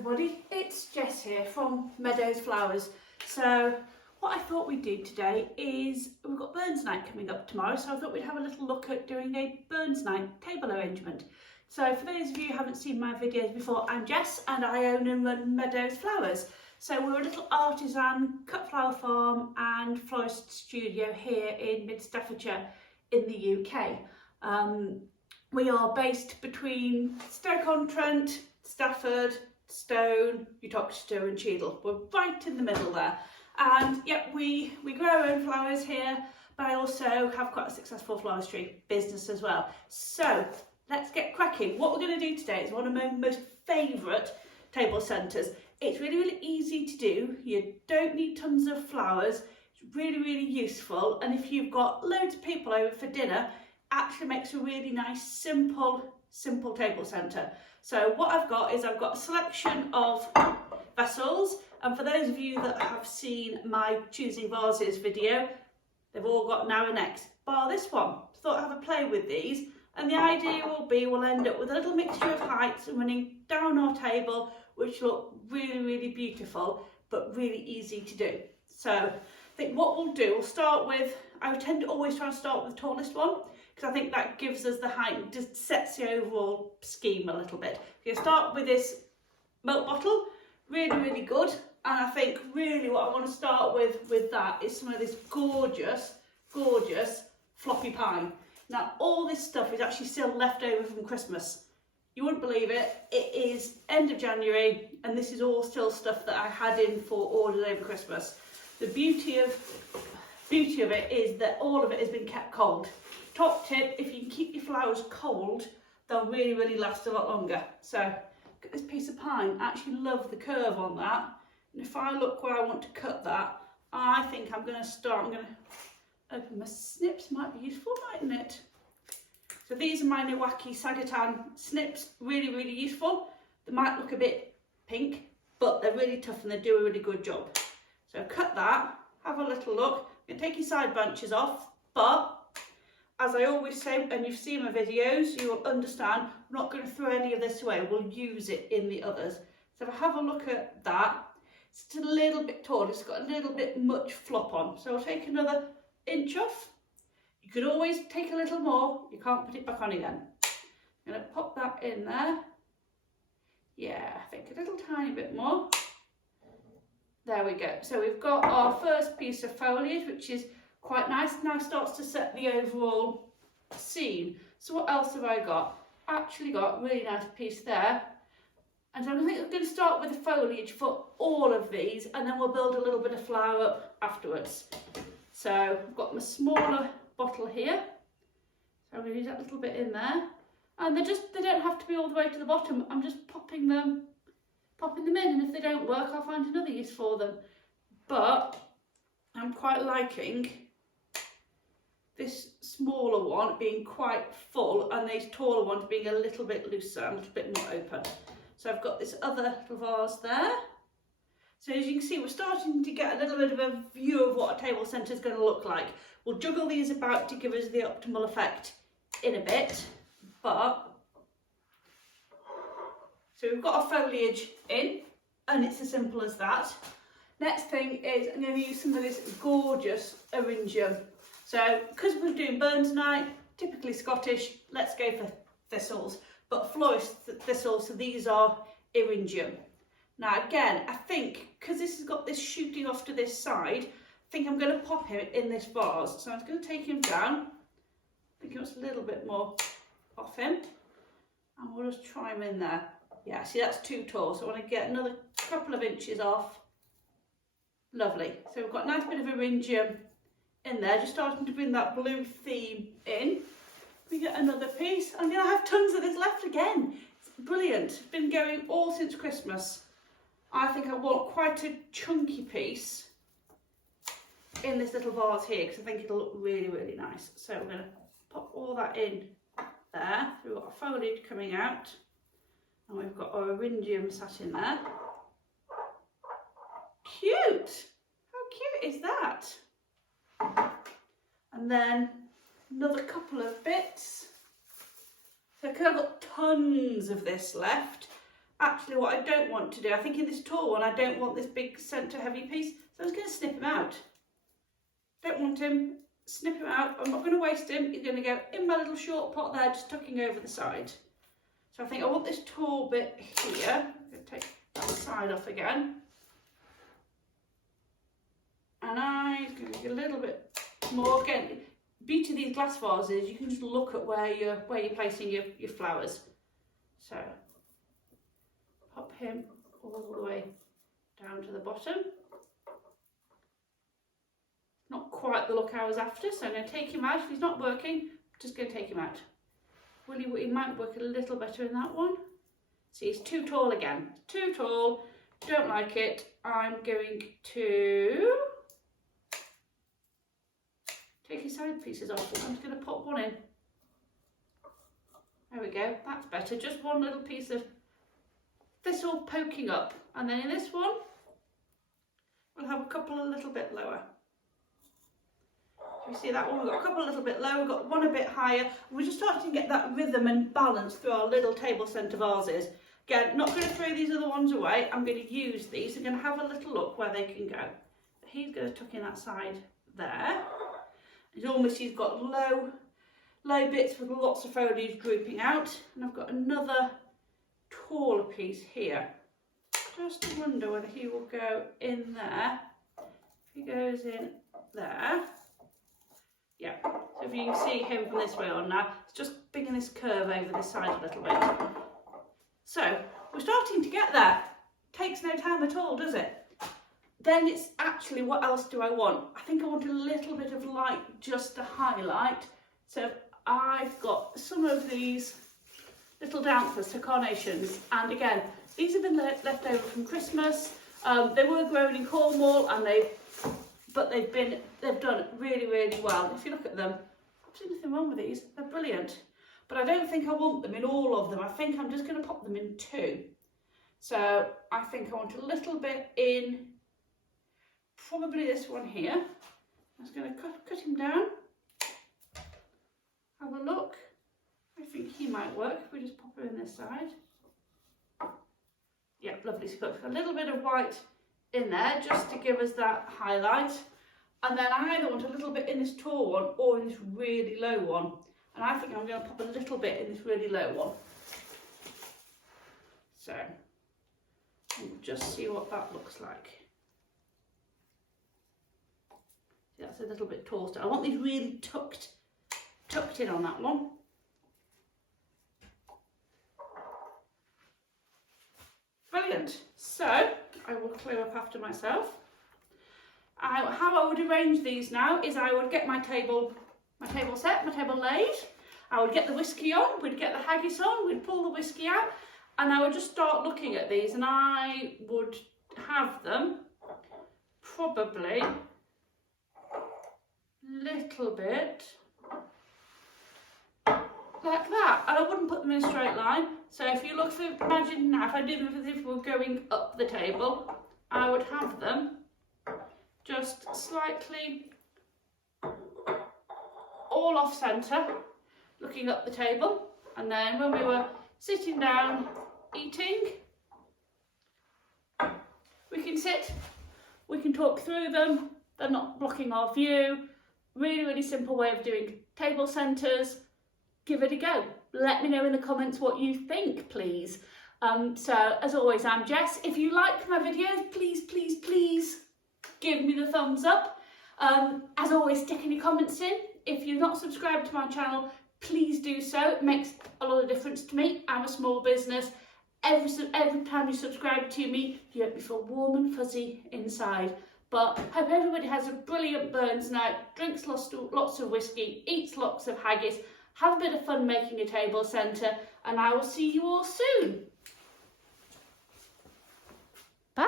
everybody, it's Jess here from Meadows Flowers. So what I thought we'd do today is, we've got Burns Night coming up tomorrow, so I thought we'd have a little look at doing a Burns Night table arrangement. So for those of you who haven't seen my videos before, I'm Jess and I own and run Meadows Flowers. So we're a little artisan cut flower farm and florist studio here in Mid Staffordshire in the UK. We are based between Stoke-on-Trent, Stafford, Stone, Uttoxeter and Cheadle. We're right in the middle there. And yep, we grow our own flowers here, but I also have quite a successful floristry business as well. So let's get cracking. What we're going to do today is one of my most favourite table centres. It's really easy to do. You don't need tons of flowers. It's really useful. And if you've got loads of people over for dinner, actually makes a really nice simple table centre. So what I've got a selection of vessels, and for those of you that have seen my choosing vases video, they've all got narrow necks, bar this one. Thought I'd have a play with these, and the idea will be we'll end up with a little mixture of heights running down our table, which look really beautiful, but really easy to do. So I think what we'll do, we'll start with, I tend to always try to start with the tallest one, because I think that gives us the height and just sets the overall scheme a little bit. You start with this milk bottle, really good, and I think really what I want to start with that is some of this gorgeous floppy pine. Now all this stuff is actually still left over from Christmas. You wouldn't believe it, it is end of January and this is all still stuff that I had in for orders over Christmas. The beauty of it is that all of it has been kept cold. Top tip, if you can keep your flowers cold, they'll really last a lot longer. So look at this piece of pine, I actually love the curve on that. And if I look where I want to cut that, I think I'm going to open my snips, might be useful, mightn't it? So these are my Nowaki Sagatan snips, really useful. They might look a bit pink, but they're really tough and they do a really good job. So cut that, have a little look. You can take your side branches off, but as I always say, and you've seen my videos, you will understand, I'm not going to throw any of this away, we'll use it in the others. So if I have a look at that, it's a little bit tall, it's got a little bit much flop on. So I'll take another inch off. You could always take a little more, you can't put it back on again. I'm going to pop that in there. Yeah, I think a little tiny bit more. There we go. So we've got our first piece of foliage, which is quite nice. Now starts to set the overall scene. So what else have I got? Actually got a really nice piece there. And so I think I'm going to start with the foliage for all of these, and then we'll build a little bit of flower up afterwards. So I've got my smaller bottle here. So I'm going to use that little bit in there. And they don't have to be all the way to the bottom. I'm just popping them in, and if they don't work, I'll find another use for them. But I'm quite liking this smaller one being quite full and these taller ones being a little bit looser, a little bit more open. So I've got this other little vase there. So as you can see, we're starting to get a little bit of a view of what a table centre is going to look like. We'll juggle these about to give us the optimal effect in a bit, but so we've got our foliage in, and it's as simple as that. Next thing is I'm going to use some of this gorgeous eryngium. So because we're doing Burns Night, typically Scottish, let's go for thistles, but florist thistles, so these are eryngium. Now again, I think because this has got this shooting off to this side, I think I'm going to pop him in this vase. So I'm going to take him down. I think it was a little bit more off him, and we'll just try him in there. Yeah, see that's too tall, so I want to get another couple of inches off. Lovely. So we've got a nice bit of eryngium in there, just starting to bring that blue theme in. We get another piece, and I have tons of this left again. It's brilliant. It's been going all since Christmas. I think I want quite a chunky piece in this little vase here, because I think it'll look really nice. So we're going to pop all that in there. We've got our foliage coming out, and we've got our eryngium sat in there. Cute! How cute is that? And then another couple of bits. So because I've got tons of this left, actually what I don't want to do. I think in this tall one I don't want this big centre heavy piece, so I'm just going to snip him out. Don't want him, snip him out. I'm not going to waste him. He's going to go in my little short pot there, just tucking over the side. So I think I want this tall bit here. I'm going to take that side off again. And I'm going to get a little bit more. Again, beauty of these glass vases, you can just look at where you're placing your flowers. So pop him all the way down to the bottom. Not quite the look I was after, so I'm going to take him out. If he's not working, I'm just going to take him out. He might work a little better in that one. See, he's too tall again. Too tall, don't like it. I'm going to take his side pieces off. I'm just going to pop one in. There we go, that's better. Just one little piece of this all poking up. And then in this one, we'll have a couple a little bit lower. You see that one? We've got a couple a little bit lower, we've got one a bit higher. We're just starting to get that rhythm and balance through our little table centre vases. Again, not going to throw these other ones away. I'm going to use these. I'm going to have a little look where they can go. He's going to tuck in that side there. He's got low bits with lots of foliage drooping out. And I've got another taller piece here. Just to wonder whether he will go in there. If he goes in there. Yeah, so if you can see him from this way on now, it's just bringing this curve over this side a little bit. So, we're starting to get there. Takes no time at all, does it? Then it's actually, what else do I want? I think I want a little bit of light just to highlight. So I've got some of these little dancers, so carnations. And again, these have been left over from Christmas. They were grown in Cornwall and they've done really, really well. If you look at them, there's nothing wrong with these. They're brilliant. But I don't think I want them in all of them. I think I'm just going to pop them in two. So I think I want a little bit in probably this one here. I'm just going to cut him down. Have a look. I think he might work if we just pop him in this side. Yeah, lovely. So got a little bit of white in there just to give us that highlight. And then I either want a little bit in this tall one or in this really low one. And I think I'm going to pop a little bit in this really low one. So, we'll just see what that looks like. See, that's a little bit tall still. I want these really tucked in on that one. Brilliant. So, I will clear up after myself. How I would arrange these now is I would get my table set, my table laid. I would get the whiskey on, we'd get the haggis on, we'd pull the whiskey out, and I would just start looking at these, and I would have them probably a little bit like that, and I wouldn't put them in a straight line. So if you look, imagine now if I did them as if we were going up the table, I would have them just slightly all off centre, looking up the table. And then when we were sitting down eating, we can sit, we can talk through them, they're not blocking our view. Really, really simple way of doing table centres. Give it a go. Let me know in the comments what you think, please. So as always, I'm Jess. If you like my videos, please give me the thumbs up. As always, stick any comments in. If you're not subscribed to my channel, please do so. It makes a lot of difference to me. I'm a small business. Every time you subscribe to me, you make me feel warm and fuzzy inside. But hope everybody has a brilliant Burns night, drinks lots of whiskey, eats lots of haggis, have a bit of fun making a table centre, and I will see you all soon. Bye!